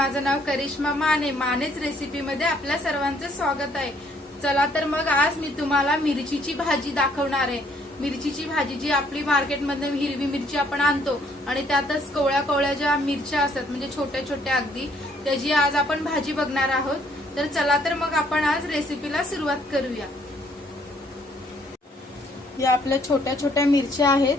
माझं नाव करिश्मा माने. मानेच रेसिपी मध्ये आपल्या सर्वांचं स्वागत आहे. चला तर मग आज मी तुम्हाला मिरचीची भाजी दाखवणार आहे. मिरचीची भाजी जी आपली मार्केटमध्ये हिरवी मिरची आपण आणतो आणि त्यातच कोवळ्या कोवळ्या ज्या मिरच्या असतात म्हणजे छोट्या छोट्या अगदी त्याची आज आपण भाजी बघणार आहोत. तर चला तर मग आपण आज रेसिपीला सुरुवात करूया. या आपल्या छोट्या छोट्या मिरच्या आहेत.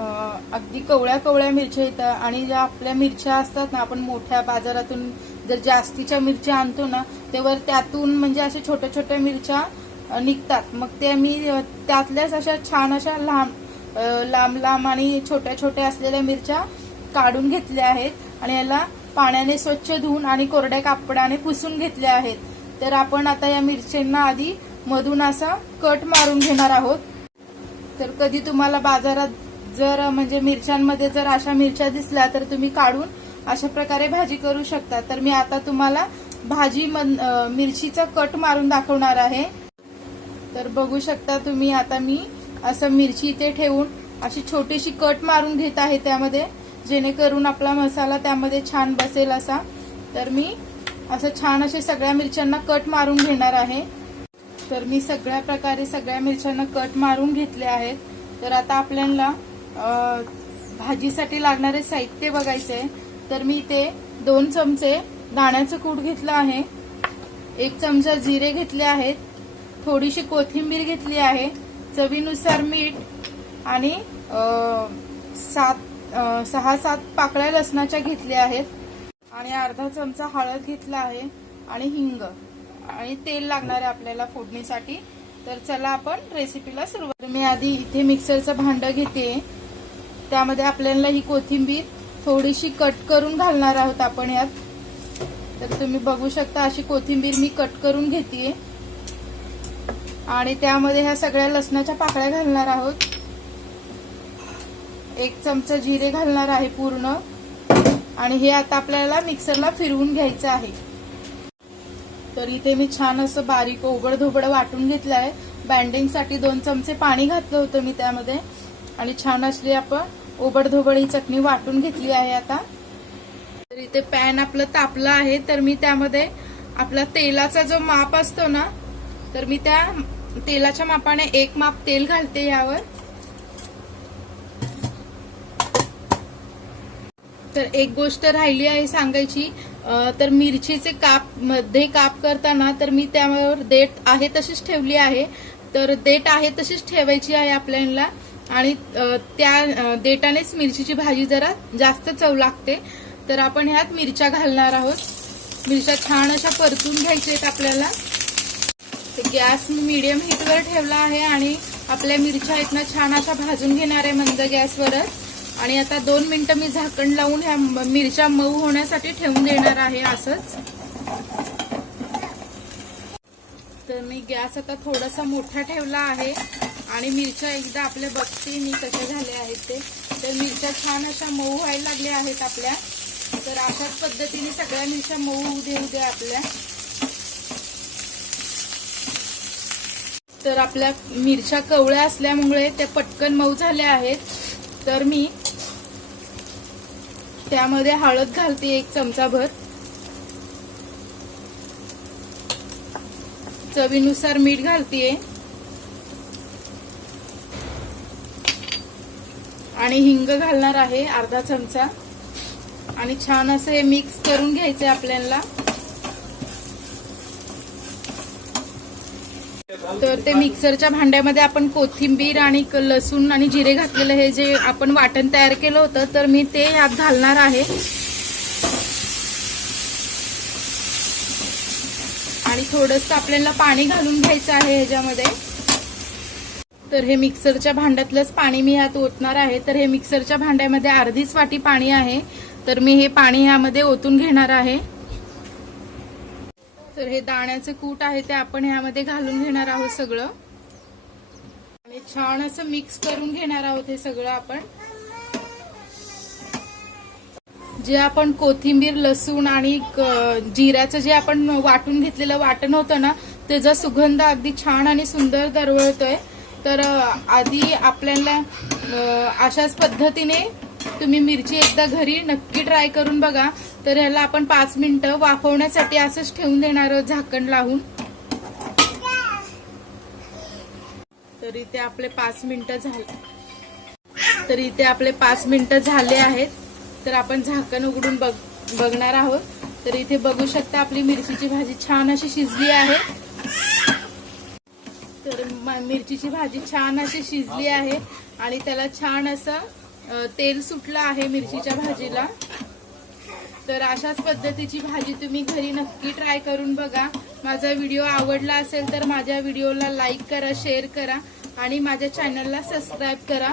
अगदी कवळ्या कवळ्या मिरच्या येतात आणि ज्या आपल्या मिरच्या असतात ना आपण मोठ्या बाजारातून जर जास्तीच्या मिरच्या आणतो ना तेव्हा त्यातून म्हणजे अशा छोट्या छोट्या मिरच्या निघतात. मग ते मी त्यातल्याच अशा छान अशा लांब लांब लांब आणि छोट्या छोट्या असलेल्या मिरच्या काढून घेतल्या आहेत आणि याला पाण्याने स्वच्छ धुवून आणि कोरड्या कापडाने पुसून घेतल्या आहेत. तर आपण आता या मिरच्यांना आधी मधून असा कट मारून घेणार आहोत. तर कधी तुम्हाला बाजारात जर म्हणजे मिरच्यांमध्ये जर अशा मिरच्या दिसल्या तर तुम्ही काढून अशा प्रकारे भाजी करू शकता. तर मी आता तुम्हाला भाजी मिरचीचा कट मारून दाखवणार आहे. तर बघू शकता तुम्ही आता मी असं मिरची इथे ठेवून अशी छोटीशी कट मारून घेत आहे त्यामध्ये जेणेकरून आपला मसाला त्यामध्ये छान बसेल असा. तर मी असं छान असे सगळ्या मिरच्यांना कट मारून घेणार आहे. तर मी सगळ्या प्रकारे सगळ्या मिरच्यांना कट मारून घेतले आहेत. तर आता आपल्याला भाजीसाठी लागणारे साहित्य बघायचे आहे. तर मी ते दोन चमचे दाण्याचं कूट घेतलं आहे. एक चमचा जिरे घेतले आहेत. थोडीशी कोथिंबीर घेतली आहे. चवीनुसार मीठ आणि सात सहा सात पाकळ्या लसणाच्या घेतल्या आहेत. आणि अर्धा चमचा हळद घेतला आहे आणि हिंग. आणि तेल लागणार आहे आपल्याला फोडणीसाठी. तर चला आपण रेसिपीला सुरुवात. मी आधी इथे मिक्सरचं भांडं घेते. त्यामध्ये आपल्याला ही कोथिंबीर थोडीशी कट करून घालणार आहोत आपण यात. तर तुम्ही बघू शकता अशी कोथिंबीर मी कट करून घेते आणि त्यामध्ये ह्या सगळ्या लसणाच्या पाकळ्या घालणार आहोत. एक चमचा जिरे घालणार आहे पूर्ण. आणि हे आता आपल्याला मिक्सरला फिरवून घ्यायचं आहे. तर इथे मी छान असं बारीक ओबड धोबड वाटून घेतलं आहे बँडिंगसाठी दोन चमचे पाणी घातलं होतं मी त्यामध्ये. आणि छान असली आपण ओबडधोबड ही चटणी वाटून घेतली आहे आता. तर इथे पॅन आपलं तापलं आहे तर मी त्यामध्ये आपला तेलाचा जो माप असतो ना तर मी त्या तेलाच्या मापाने एक माप तेल घालते यावर. तर एक गोष्ट राहिली आहे सांगायची तर मिरचीचे कापमध्ये काप करताना तर मी त्यावर देठ आहे तशीच ठेवली आहे. तर देठ आहे तशीच ठेवायची आहे आपल्याला. आणि त्या देटानेच मिरचीची भाजी जरा जास्त चव लागते. तर आपण ह्यात मिरच्या घालणार आहोत. मिरच्या छान अशा परतून घ्यायच्या आहेत आपल्याला. तर गॅस मी मीडियम हीटवर ठेवला आहे आणि आपल्या मिरच्या आहेत ना छान अशा भाजून घेणार आहे मंद गॅसवरच आणि आता दोन मिनटं मी झाकण लावून ह्या मिरच्या मऊ होण्यासाठी ठेवून देणार आहे असंच. तर मी गॅस आता थोडासा मोठा ठेवला आहे. आणि मिरच्या एकदा आपल्या बघते मी कशा झाल्या आहेत ते. तर मिरच्या छान अशा मऊ व्हायला लागल्या आहेत आपल्या. तर अशाच पद्धतीने सगळ्या मिरच्या मऊ उद्या देऊ द्या आपल्या. तर आपल्या मिरच्या कवळ्या असल्यामुळे त्या पटकन मऊ झाल्या आहेत. तर मी त्यामध्ये हळद घालते एक चमचाभर. चवीनुसार मीठ घालतीये. आणि हिंग घालणार आहे अर्धा चमचा. आणि छान असं हे मिक्स करून घ्यायचं आपल्याला. तर ते मिक्सरच्या भांड्यामध्ये आपण कोथिंबीर आणि लसूण आणि जिरे घातलेलं हे जे आपण वाटण तयार केलं होतं तर मी ते यात घालणार आहे. आणि थोडंसं आपल्याला पाणी घालून घ्यायचं आहे ह्याच्यामध्ये. तर हे मिक्सरच्या भांड्यातलंच पाणी मी ह्यात ओतणार आहे. तर हे मिक्सरच्या भांड्यामध्ये अर्धीच वाटी पाणी आहे. तर मी हे पाणी ह्यामध्ये ओतून घेणार आहे. तर हे दाण्याचं कूट आहे ते आपण ह्यामध्ये घालून घेणार आहोत सगळं. आणि छान असं मिक्स करून घेणार आहोत हे सगळं आपण. जे आपण कोथिंबीर लसूण आणि जिऱ्याचं जे आपण वाटून घेतलेलं वाटण होतं ना त्याचा सुगंध अगदी छान आणि सुंदर दरवळतोय. तर आधी आपल्याला अशाच पद्धतीने तुम्ही मिरची एकदा घरी नक्की ट्राय करून बघा. तर ह्याला आपण पाच मिनिटं वाफवण्यासाठी असंच ठेवून देणार आहोत झाकण लावून. तर इथे आपले पाच मिनिटं झाले. तर इथे आपले पाच मिनिटं झाले आहेत. तर आपण झाकण उघडून बघ बघणार आहोत. तर इथे बघू शकता आपली मिरचीची भाजी छान अशी शिजली आहे. मिरचीची भाजी छान अशी शिजली आहे आणि त्याला छान असं तेल सुटलं आहे मिरचीच्या भाजीला. तर अशाच पद्धतीची भाजी तुम्ही घरी नक्की ट्राय करून बघा. माझा व्हिडिओ आवडला असेल तर माझ्या व्हिडिओला लाईक करा शेअर करा आणि माझ्या चॅनलला सबस्क्राईब करा.